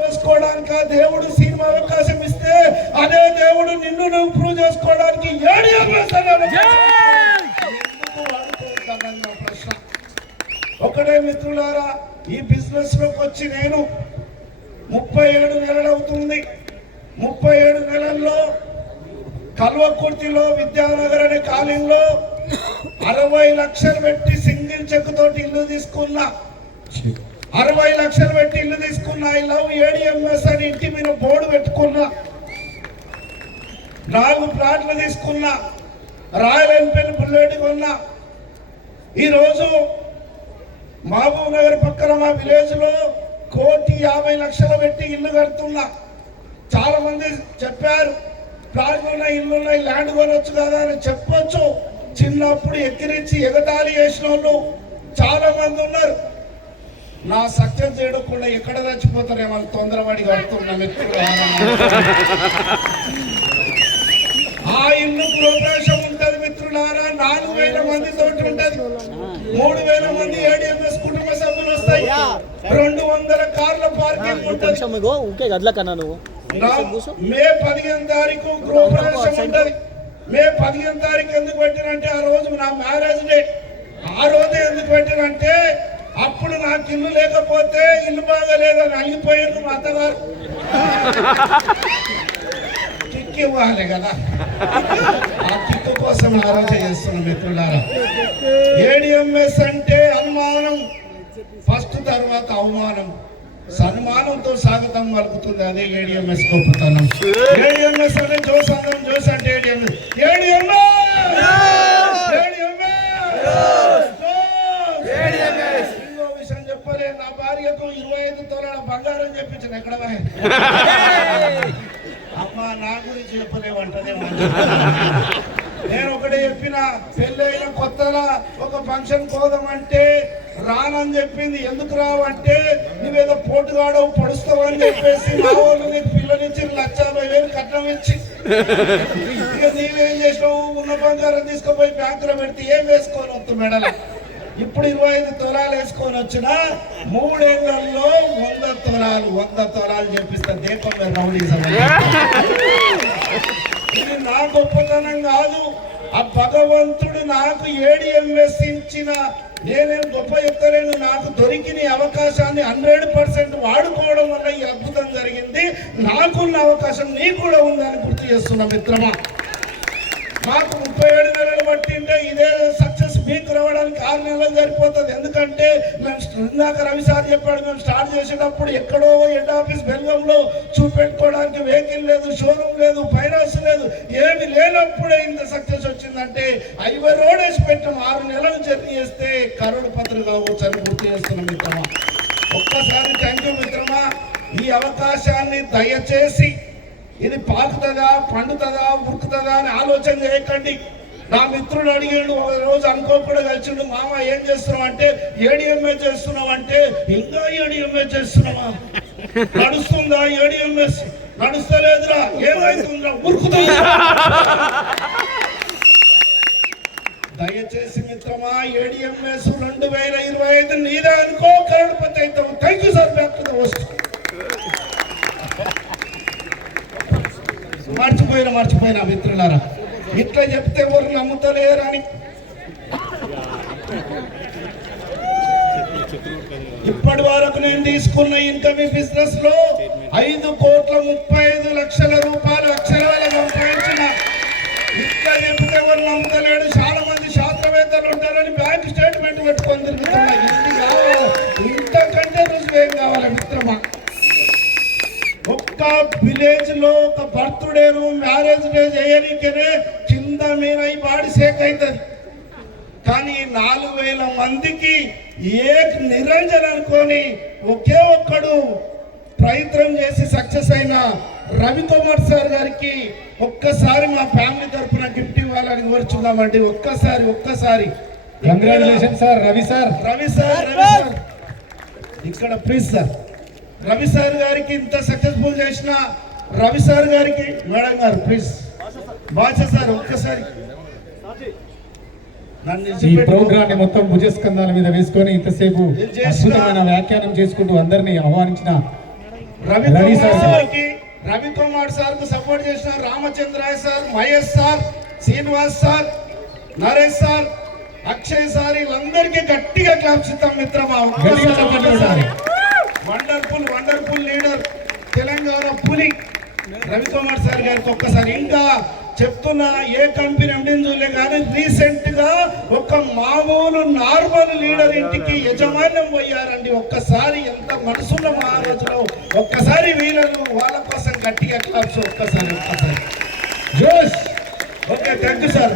చేసుకోవడానికి దేవుడు సినిమా అవకాశం ఇస్తే అదే దేవుడు నిన్ను నువ్వు ప్రూవ్ చేసుకోవడానికి ఒకటే మిత్రులారా, ఈ బిజినెస్ లోకి వచ్చి నేను 37 నెలలు అవుతుంది. 37 నెలల్లో కల్వకుర్తిలో విద్యానగర్ అనే కాలనీలో 60 లక్షలు పెట్టి సింగిల్ చెక్ తోటి ఇల్లు తీసుకున్నా. 60 లక్షలు పెట్టి ఇల్లు తీసుకున్నా. ఐ లవ్ ఏడిఎంఎస్ అని ఇంటి మీద బోర్డు పెట్టుకున్నా. 4 ప్లాట్లు తీసుకున్నా. రాయల్ ఎన్ఫీల్డ్ బుల్లెట్ కొన్నా. ఈరోజు మహబూబ్ నగర్ పక్కన మా విలేజ్ లో 1,50,00,000 పెట్టి ఇల్లు కడుతున్నా. చాలా మంది చెప్పారు ప్లాట్లు ఉన్నాయి, ఇల్లు ఉన్నాయి, ల్యాండ్ కొనొచ్చు కదా అని. చెప్పొచ్చు. చిన్నప్పుడు ఎక్కిరించి ఎగతాళి చేసిన వాళ్ళు చాలా మంది ఉన్నారు. నా సక్సెస్ చేయకుండా ఎక్కడ చచ్చిపోతారేమో తొందరపడి కడుతున్నా మిత్రులు. ఆ ఇల్లు ప్రోగ్రెషన్ ఉంటది మిత్రులారా. 4,000 మంది తోటి ఉంటది. 3,000 మంది ఏడిఎంఎస్ కుటుంబ సభ్యులు వస్తాయి. 200 కార్ల పార్కింగ్ ఉంటది. మే 15 తారీఖు గృహప్రవేశం ఉంటది. మే 15 తారీఖు ఎందుకు పెట్టినంటే ఆ రోజు నా మ్యారేజ్ డే. ఆ రోజు ఎందుకు పెట్టినంటే అప్పుడు నాకు ఇల్లు లేకపోతే ఇల్లు బాగాలేదని అలిగిపోయారు మా అత్తగారు. కిక్ ఇవ్వాలి కదా, ఆ కిక్ కోసం ఆ రోజు చేస్తున్నాం మిత్రులారా. ఏడిఎంఎస్ అంటే అనుమానం ఫస్ట్, తర్వాత అవమానం, సన్మానంతో స్వాగతం పలుకుతుంది. అదే ఏడిఎంఎస్ గొప్పతనం. ఏడిఎంఎస్ అంటే జోసంగం, జోస్ అంటే ఏడిఎంఎస్. విషయం చెప్పలే, నా భార్యకు 25 తులాల బంగారం చెప్పించిన. ఎక్కడ అమ్మా నా గురించి చెప్పలేమంటదే. నేను ఒకటే చెప్పిన, పెళ్ళైన కొత్తలా ఒక ఫంక్షన్ కోదామంటే రానని చెప్పింది. ఎందుకు రావంటే నువ్వేదో పోటుగాడవు, పొడుస్తావు అని చెప్పేసి మా వాళ్ళు నీకు పిల్లనిచ్చి 1,50,000 కట్నం ఇచ్చి, ఇక నీవేం చేసినావు, ఉన్న బంగారం తీసుకుపోయి బ్యాంకులో పెడితే ఏం వేసుకొని వస్తు మెడల. ఇప్పుడు 25 తులాలు వేసుకొని వచ్చిన 3 ఏళ్లలో 100 తులాలు చెప్పిస్తా. దీపం మీద రౌడీజం. ఇది నా గొప్పతనం కాదు, ఆ భగవంతుడు నాకు ఏడిఎంఎస్ ఇచ్చిన. నేనేం గొప్ప చెప్తలేను. నాకు దొరికిన అవకాశాన్ని 100% వాడుకోవడం వల్ల ఈ అద్భుతం జరిగింది. నాకున్న అవకాశం నీకు కూడా ఉందని గుర్తు చేస్తున్నా మిత్రమా. మాకు 37 నెలలు పట్టింటే ఇదే సక్సెస్ మీకు రావడానికి 6 నెలలు సరిపోతుంది. ఎందుకంటే మేము ఇందాక రవి సార్ చెప్పాడు, మేము స్టార్ట్ చేసేటప్పుడు ఎక్కడో హెడ్ ఆఫీస్ బెల్గంలో చూపెట్టుకోవడానికి వెహికల్ లేదు, షోరూమ్ లేదు, ఫైనాన్స్ లేదు, ఏమి లేనప్పుడే ఇంత సక్సెస్ వచ్చిందంటే హైవే రోడ్ వేసి పెట్టాం. 6 నెలలు జర్నీ చేస్తే కరోడుపత్రులు కావచ్చు అని గుర్తు చేస్తున్నాం మిత్రమా. ఒక్కసారి థ్యాంక్ యూ మిత్రమా. ఈ అవకాశాన్ని దయచేసి ఇది పాకుతుందా, పండుతుందా, ఉరుకుతుందా అని ఆలోచన చేయకండి. నా మిత్రుడు అడిగాడు ఒక రోజు, అనుకోకుండా కలిసిండు, మామ ఏం చేస్తున్నావు అంటే ఏడిఎంఏ చేస్తున్నావు అంటే, ఇంకా ఏడిఎంఏ చేస్తున్నావా, నడుస్తుందా ఏడిఎంఎస్, నడుస్తలేదురా, ఏమైతుందిరా, ఉరుకుతుందా. దయచేసి మిత్రమా, ఏడిఎంఎస్ 2025 నీదే అనుకో, కరోడ్పతి అవుతావు. Thank you sir. Back to the host. మర్చిపోయినా మిత్రులారా, ఇట్లా చెప్తే ఎవరు నమ్ముతలేరని. ఇప్పటి వరకు నేను తీసుకున్న ఇన్కమ్ బిజినెస్ లో 5,35,00,000 రూపాయలు అక్షరాలు సంపాదించిన. ఇట్లా చెప్తే ఎవరు నమ్ముతలేడు. చాలా మంది శాస్త్రవేత్తలు ఉంటారని బ్యాంక్ స్టేట్మెంట్ పెట్టుకొని తిరుగుతున్నా. ఇది కావాలి, ఇంతకంటే రుజువు ఏం కావాలి మిత్రమా. ఒక్క విలేజ్ లో ఒక బర్త్డేను, మ్యారేజ్ డే చేయడానికనే కింద మీద ఈ బాడీ షేక్ అవుతుంది. కానీ 4,000 మందికి నిరంజన్ అనుకొని ఒకే ఒక్కడు ప్రయత్నం చేసి సక్సెస్ అయిన రవికుమార్ సార్ గారికి ఒక్కసారి మా ఫ్యామిలీ తరఫున గిఫ్ట్ ఇవ్వాలని కోరుచున్నామండి. ఒక్కసారి కంగ్రాచులేషన్ సార్. రవి సార్ ఇక్కడ ప్లీజ్ సార్. రవి సార్ గారికి ఇంత సక్సెస్ఫుల్ చేసిన రవి సార్ గారికి మేడం గారు ప్లీజ్. బాషా సార్ ఒక్కసారి ఈ ప్రోగ్రామ్ మొత్తం భుజస్కంధాల మీద వేసుకొని ఇంతసేపు అద్భుతమైన వ్యాఖ్యానం చేసుకుంటూ అందరినీ ఆహ్వానించిన రవి రవి కుమార్ సార్. సార్కి, రవికుమార్ సార్ కు సపోర్ట్ చేసిన Ramachandraiah sir, Mahesh sir, Srinivas sir, Naresh sir, Akshay sir, వీళ్ళందరికీ గట్టిగా క్లాప్స్ ఇద్దాం మిత్రమా. గట్టిగా చెప్పండి ఒకసారి. వండర్ఫుల్ లీడర్, తెలంగాణ పులి రవికుమార్ సార్ గారికి ఒక్కసారి. ఇంకా చెప్తున్నా, ఏ కంపెనీ ఉండింది చూడలే కానీ రీసెంట్ గా ఒక మామూలు నార్మల్ లీడర్ ఇంటికి యజమాన్యం పోయారండి. ఒక్కసారి ఎంత మనసున్న మహారాజులో ఒక్కసారి వీళ్ళను వాళ్ళ కోసం గట్టిగా క్లాప్స్ ఒక్కసారి. జోష్. Okay, thank you sir.